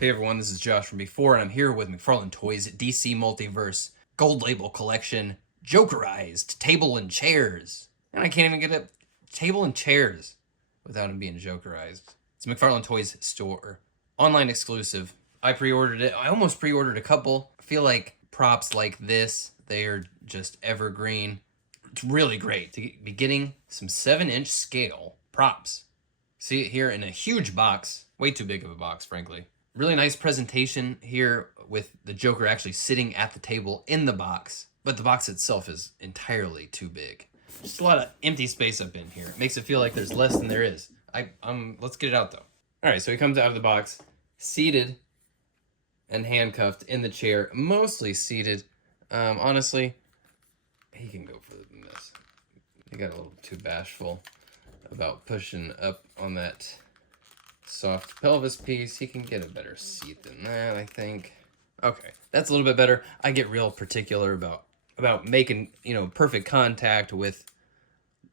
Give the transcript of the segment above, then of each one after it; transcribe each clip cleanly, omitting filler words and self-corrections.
Hey everyone, this is Josh from Before, and I'm here with McFarlane Toys DC Multiverse Gold Label Collection Jokerized Table and Chairs. And I can't even get a table and chairs without them being Jokerized. It's McFarlane Toys store, online exclusive. I pre-ordered it. I almost pre-ordered a couple. I feel like props like this, they are just evergreen. It's really great to be getting some 7-inch scale props. See it here in a huge box. Way too big of a box, frankly. Really nice presentation here with the Joker actually sitting at the table in the box, but the box itself is entirely too big. Just a lot of empty space up in here. It makes it feel like there's less than there is. Let's get it out though. All right, so he comes out of the box, seated and handcuffed in the chair, mostly seated. Honestly, he can go further than this. He got a little too bashful about pushing up on that soft pelvis piece. He can get a better seat than that, I think. Okay, that's a little bit better. I get real particular about making, perfect contact with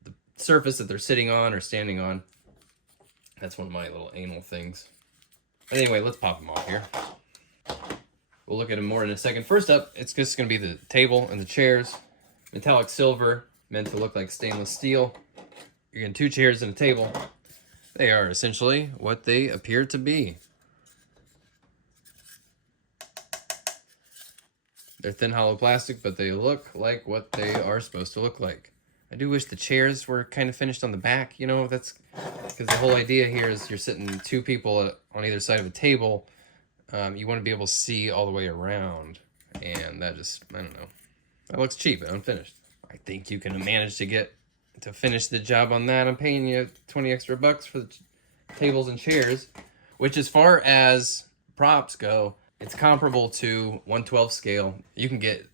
the surface that they're sitting on or standing on. That's one of my little anal things. But anyway, let's pop them off here. We'll look at them more in a second. First up, it's just going to be the table and the chairs. Metallic silver, meant to look like stainless steel. You're getting 2 chairs and a table. They are essentially what they appear to be. They're thin hollow plastic, but they look like what they are supposed to look like. I do wish the chairs were kind of finished on the back, that's because the whole idea here is you're sitting 2 people on either side of a table. You want to be able to see all the way around, and that just, I don't know. That looks cheap and unfinished. I think you can manage to finish the job on that. I'm paying you 20 extra bucks for the tables and chairs, which as far as props go, it's comparable to 1/12 scale. You can get,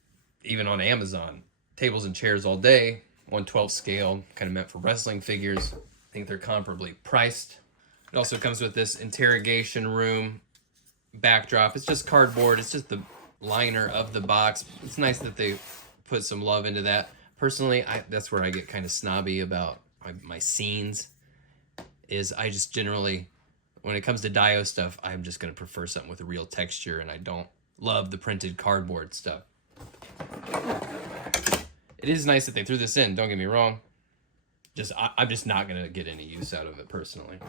even on Amazon, tables and chairs all day, 1/12 scale, kind of meant for wrestling figures. I think they're comparably priced. It also comes with this interrogation room backdrop. It's just cardboard. It's just the liner of the box. It's nice that they put some love into that. Personally, that's where I get kind of snobby about my scenes, is I just generally, when it comes to Dio stuff, I'm just going to prefer something with a real texture, and I don't love the printed cardboard stuff. It is nice that they threw this in, don't get me wrong. I'm just not going to get any use out of it personally.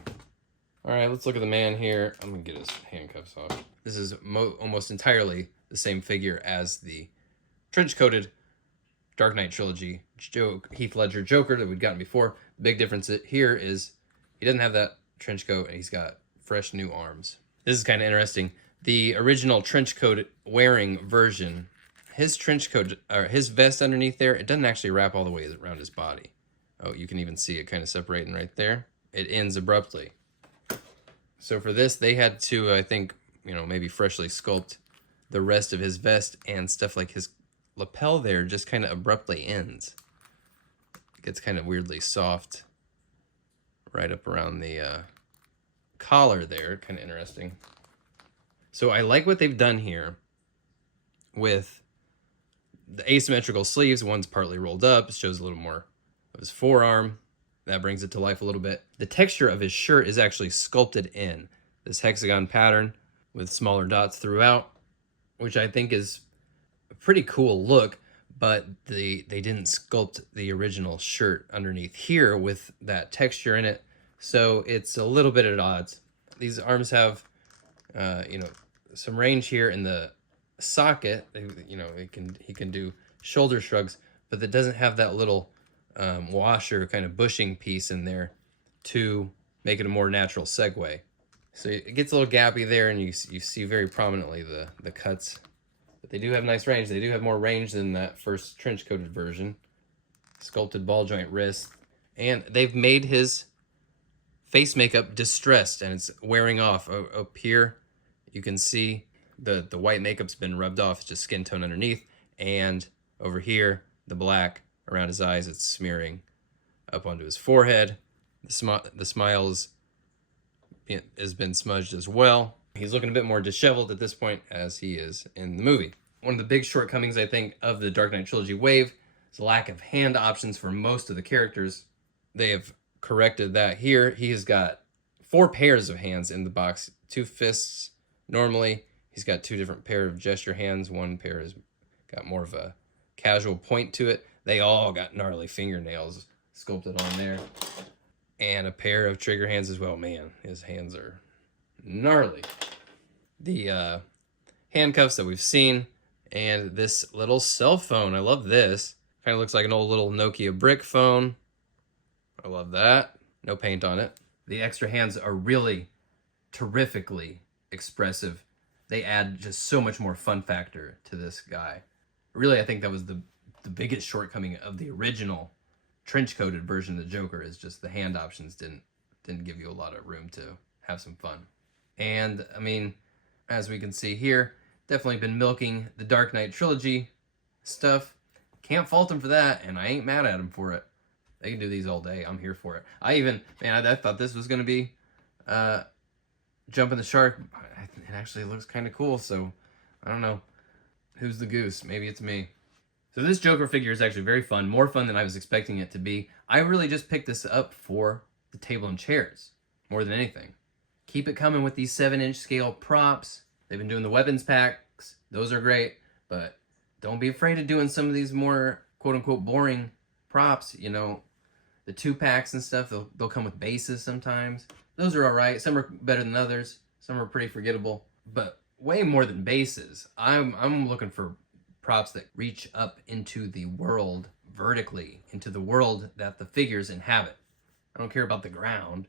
All right, let's look at the man here. I'm going to get his handcuffs off. This is almost entirely the same figure as the trench-coated Dark Knight Trilogy Heath Ledger Joker that we'd gotten before. The big difference here is he doesn't have that trench coat, and he's got fresh new arms. This is kind of interesting. The original trench coat wearing version, his trench coat, or his vest underneath there, it doesn't actually wrap all the way around his body. Oh, you can even see it kind of separating right there. It ends abruptly. So for this, they had to, I think, maybe freshly sculpt the rest of his vest, and stuff like his lapel there just kind of abruptly ends. It gets kind of weirdly soft right up around the collar there. Kind of interesting. So I like what they've done here with the asymmetrical sleeves. One's partly rolled up. It shows a little more of his forearm. That brings it to life a little bit. The texture of his shirt is actually sculpted in this hexagon pattern with smaller dots throughout, which I think is a pretty cool look, but they didn't sculpt the original shirt underneath here with that texture in it, so it's a little bit at odds. These arms have, some range here in the socket. He can do shoulder shrugs, but that doesn't have that little washer kind of bushing piece in there to make it a more natural segue. So it gets a little gappy there, and you see very prominently the cuts. But they do have nice range. They do have more range than that first trench-coated version. Sculpted ball joint wrist. And they've made his face makeup distressed, and it's wearing off. Up here, you can see the white makeup's been rubbed off. It's just skin tone underneath. And over here, the black around his eyes, it's smearing up onto his forehead. The smile has been smudged as well. He's looking a bit more disheveled at this point, as he is in the movie. One of the big shortcomings, I think, of the Dark Knight Trilogy wave is the lack of hand options for most of the characters. They have corrected that here. He has got 4 pairs of hands in the box, 2 fists, normally. He's got two different pair of gesture hands. One pair has got more of a casual point to it. They all got gnarly fingernails sculpted on there. And a pair of trigger hands as well. Man, his hands are gnarly. The handcuffs that we've seen, and this little cell phone. I love this. Kind of looks like an old little Nokia brick phone. I love that. No paint on it. The extra hands are really terrifically expressive. They add just so much more fun factor to this guy. Really, I think that was the biggest shortcoming of the original trench-coated version of the Joker, is just the hand options didn't give you a lot of room to have some fun. And, I mean, as we can see here, definitely been milking the Dark Knight trilogy stuff. Can't fault him for that, and I ain't mad at him for it. They can do these all day. I'm here for it. I thought this was going to be Jumping the Shark. It actually looks kind of cool, so I don't know. Who's the goose? Maybe it's me. So this Joker figure is actually very fun. More fun than I was expecting it to be. I really just picked this up for the table and chairs, more than anything. Keep it coming with these 7-inch scale props. They've been doing the weapons packs. Those are great, but don't be afraid of doing some of these more quote-unquote boring props. You know, the 2-packs and stuff, they'll come with bases sometimes. Those are all right. Some are better than others. Some are pretty forgettable, but way more than bases. I'm looking for props that reach up into the world vertically, into the world that the figures inhabit. I don't care about the ground.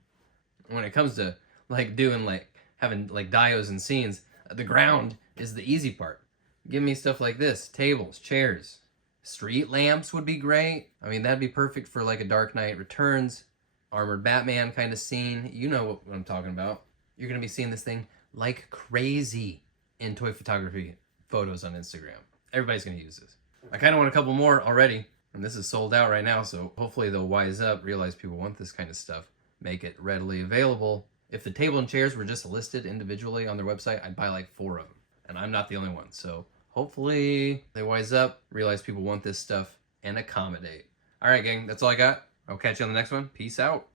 When it comes to having dios and scenes, the ground is the easy part. Give me stuff like this: tables, chairs, street lamps would be great. I mean, that'd be perfect for like a Dark Knight Returns, armored Batman kind of scene. You know what I'm talking about. You're gonna be seeing this thing like crazy in toy photography photos on Instagram. Everybody's gonna use this. I kind of want a couple more already, and this is sold out right now, so hopefully they'll wise up, realize people want this kind of stuff, make it readily available. If the table and chairs were just listed individually on their website, I'd buy like 4 of them, and I'm not the only one. So hopefully they wise up, realize people want this stuff, and accommodate. All right, gang, that's all I got. I'll catch you on the next one. Peace out.